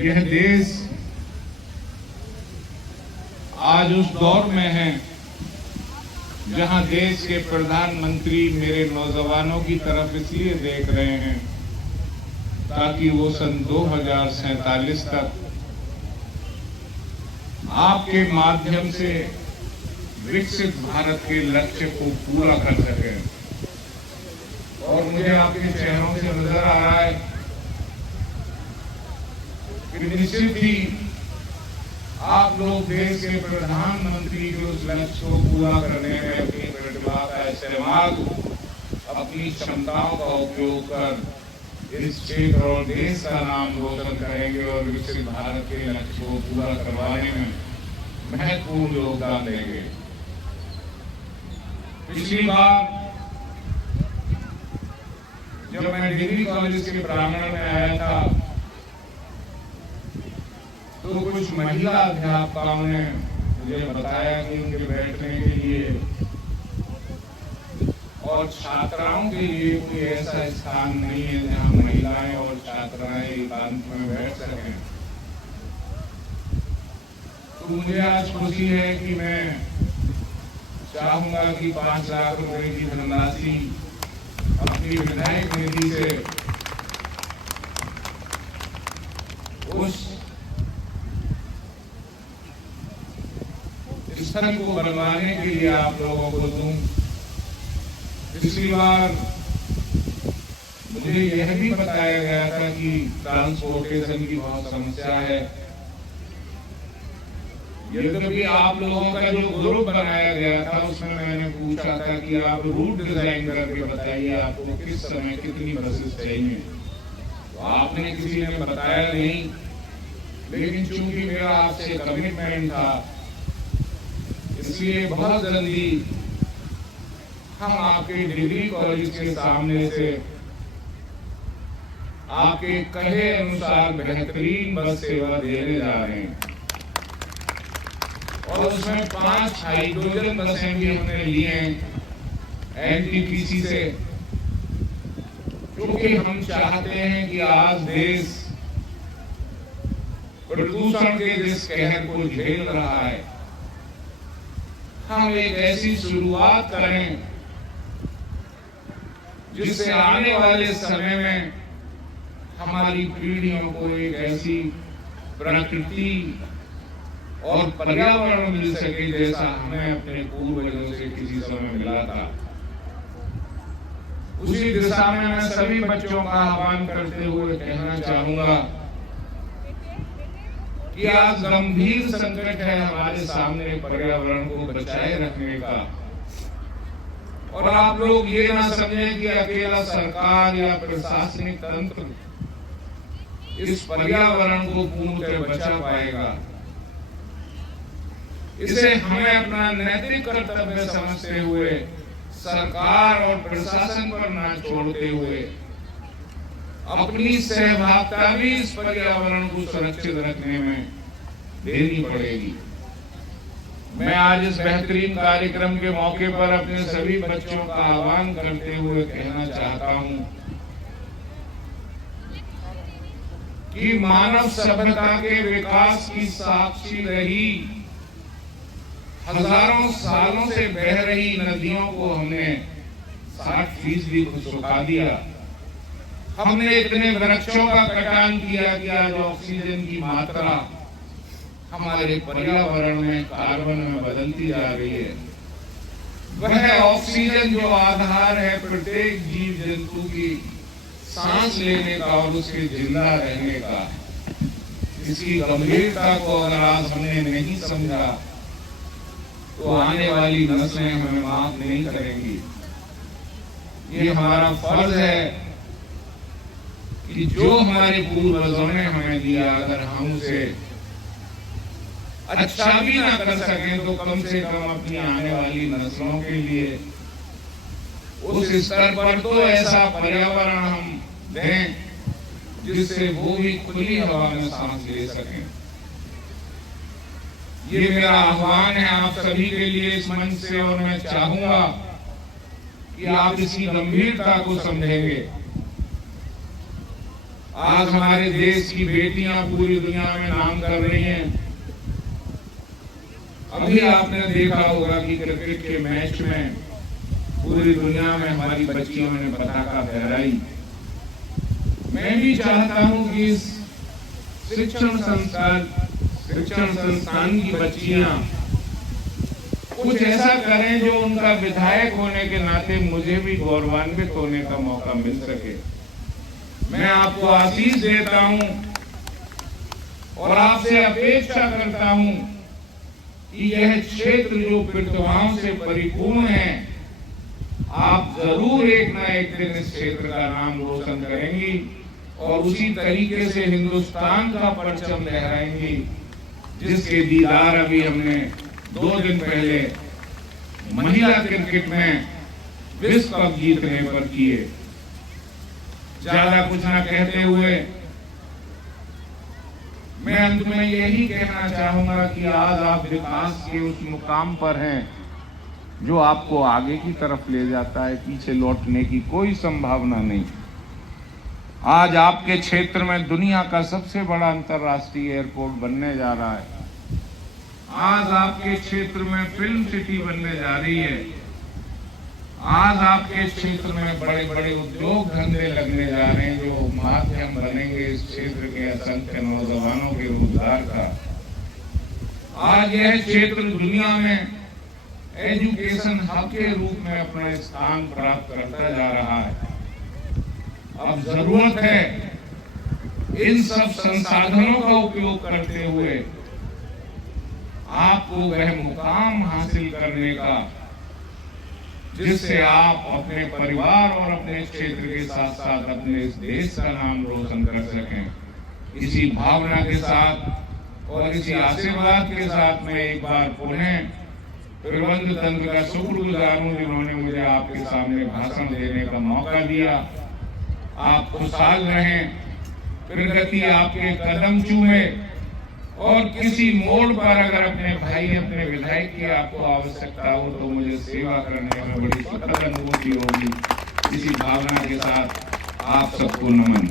यह देश आज उस दौर में है जहां देश के प्रधानमंत्री मेरे नौजवानों की तरफ इसलिए देख रहे हैं ताकि वो सन 2047 तक आपके माध्यम से विकसित भारत के लक्ष्य को पूरा कर सकें। और मुझे आपके चेहरों से नजर आ रहा है कि निश्चित ही आप लोग देश के प्रधानमंत्री के उस लक्ष्य को पूरा करने में अपनी प्रतिभा का इस्तेमाल, अपनी क्षमताओं का उपयोग कर इस क्षेत्र और देश का नाम रोशन करेंगे और विकसित भारत के लक्ष्य को पूरा करवाने में महत्वपूर्ण योगदान देंगे। पिछली बार जब मैं डिग्री कॉलेज के प्रांगण में आया था तो कुछ महिला अध्यापकों ने मुझे बताया कि उनके बैठने के लिए और छात्राओं के लिए कोई ऐसा स्थान नहीं है जहां महिलाएं और छात्राएं एकांत में बैठ सकें। तो मुझे आज खुशी है कि मैं चाहूंगा कि 5 लाख रुपए की धनराशि अपनी विधायक निधि से उस स्थल को बनवाने के लिए आप लोगों को दूं। पिछली बार मुझे यह भी बताया गया था कि ट्रांसपोर्टेशन की बहुत समस्या है। यद्यपि आप लोगों का जो ग्रुप बनाया गया था उसमें मैंने पूछा था कि आप रूट डिजाइन करके बताइए आपको किस समय कितनी बसेस चाहिए, तो आपने किसी ने बताया नहीं। लेकिन चूंकि मेरा आपसे कमिटमेंट था इसलिए बहुत जल्दी हम आपके डिग्री कॉलेज के सामने से आपके कहे अनुसार बेहतरीन बस सेवा देने जा रहे हैं और उसमें 5 हाइड्रोजन बसें भी हमने ली हैं एनटीपीसी से, क्योंकि हम चाहते हैं कि आज देश प्रदूषण के जिस कहर को झेल रहा है हम एक ऐसी शुरुआत करें जिससे आने वाले समय में हमारी पीढ़ियों को एक ऐसी प्रकृति और पर्यावरण मिल सके जैसा हमें अपने पूर्वजों से किसी समय मिला था। उसी दिशा में मैं सभी बच्चों का आह्वान करते हुए कहना चाहूंगा कि आज गंभीर संकट है हमारे सामने पर्यावरण को बचाए रखने का। और आप लोग ये ना समझें कि अकेला सरकार या प्रशासनिक तंत्र इस पर्यावरण को पूर्णतः बचा पाएगा। इसे हमें अपना नैतिक कर्तव्य समझते हुए सरकार और प्रशासन पर न छोड़ते हुए अपनी सहभागिता भी इस पर्यावरण को सुरक्षित रखने में देनी पड़ेगी। मैं आज इस बेहतरीन कार्यक्रम के मौके पर अपने सभी बच्चों का आह्वान करते हुए कहना चाहता हूं कि मानव सभ्यता के विकास की साक्षी रही हजारों सालों से बह रही नदियों को हमने 60% सुखा दिया। हमने इतने वृक्षों का कटान किया कि आज ऑक्सीजन की मात्रा हमारे पर्यावरण में कार्बन में बदलती जा रही है। वह ऑक्सीजन जो आधार है प्रत्येक जीव जंतु की सांस लेने का और उसके जिंदा रहने का, इसकी गंभीरता को अगर आज हमने नहीं समझा तो आने वाली नस्लें हमें माफ नहीं करेंगी। ये हमारा फर्ज है कि जो हमारे पूर्वजों ने हमें दिया अगर हम उसे अच्छा भी ना कर सकें तो कम से कम अपनी आने वाली नस्लों के लिए उस स्तर पर तो ऐसा पर्यावरण हम दें जिससे वो भी खुली हवा में सांस ले सकें। ये मेरा आह्वान है आप सभी के लिए इस मंच से और मैं चाहूंगा कि आप इसकी गंभीरता को समझेंगे। आज हमारे देश की बेटियां पूरी दुनिया में नाम कर रही हैं। अभी आपने देखा होगा कि क्रिकेट के मैच में पूरी दुनिया में हमारी बच्चियों ने पताका फहराई। मैं भी चाहता हूं कि इस शिक्षण संस्थान की बच्चियां कुछ ऐसा करें जो उनका विधायक होने के नाते मुझे भी गौरवान्वित होने का मौका मिल सके। मैं आपको आशीष देता हूं और आपसे अपेक्षा करता हूं कि यह क्षेत्र जो प्रतिभाओं से परिपूर्ण है, आप जरूर एक न एक दिन इस क्षेत्र का नाम रोशन करेंगी और उसी तरीके से हिंदुस्तान का परचम लहराएंगी जिसके दीदार अभी हमने 2 दिन पहले महिला क्रिकेट में विश्व कप जीतने पर किए। ज्यादा कुछ ना कहते हुए मैं अंत में यही कहना चाहूंगा कि आज आप विकास के उस मुकाम पर हैं जो आपको आगे की तरफ ले जाता है, पीछे लौटने की कोई संभावना नहीं। आज आपके क्षेत्र में दुनिया का सबसे बड़ा अंतर्राष्ट्रीय एयरपोर्ट बनने जा रहा है। आज आपके क्षेत्र में फिल्म सिटी बनने जा रही है। आज आपके क्षेत्र में बड़े बड़े उद्योग धंधे लगने जा रहे हैं जो माध्यम बनेंगे इस क्षेत्र के असंख्य नौजवानों के रोजगार का। आज यह क्षेत्र दुनिया में एजुकेशन हब के रूप में अपना स्थान प्राप्त करता जा रहा है। अब जरूरत है इन सब संसाधनों का उपयोग करते हुए आपको वह मुकाम हासिल करने का जिससे आप अपने परिवार और अपने क्षेत्र के साथ साथ अपने इस देश का नाम रोशन कर सकें। इसी भावना के साथ और इसी आशीर्वाद के साथ मैं एक बार पुनः प्रबंध तंत्र का शुक्रगुजार हूं जिन्होंने मुझे आपके सामने भाषण देने का मौका दिया। आप खुशहाल रहें, प्रगति आपके कदम चूमे और किसी मोड़ पर अगर अपने भाई अपने विधायक की आपको आवश्यकता हो तो मुझे सेवा करने में बड़ी सुखद अनुभूति होगी। इसी भावना के साथ आप सबको नमन।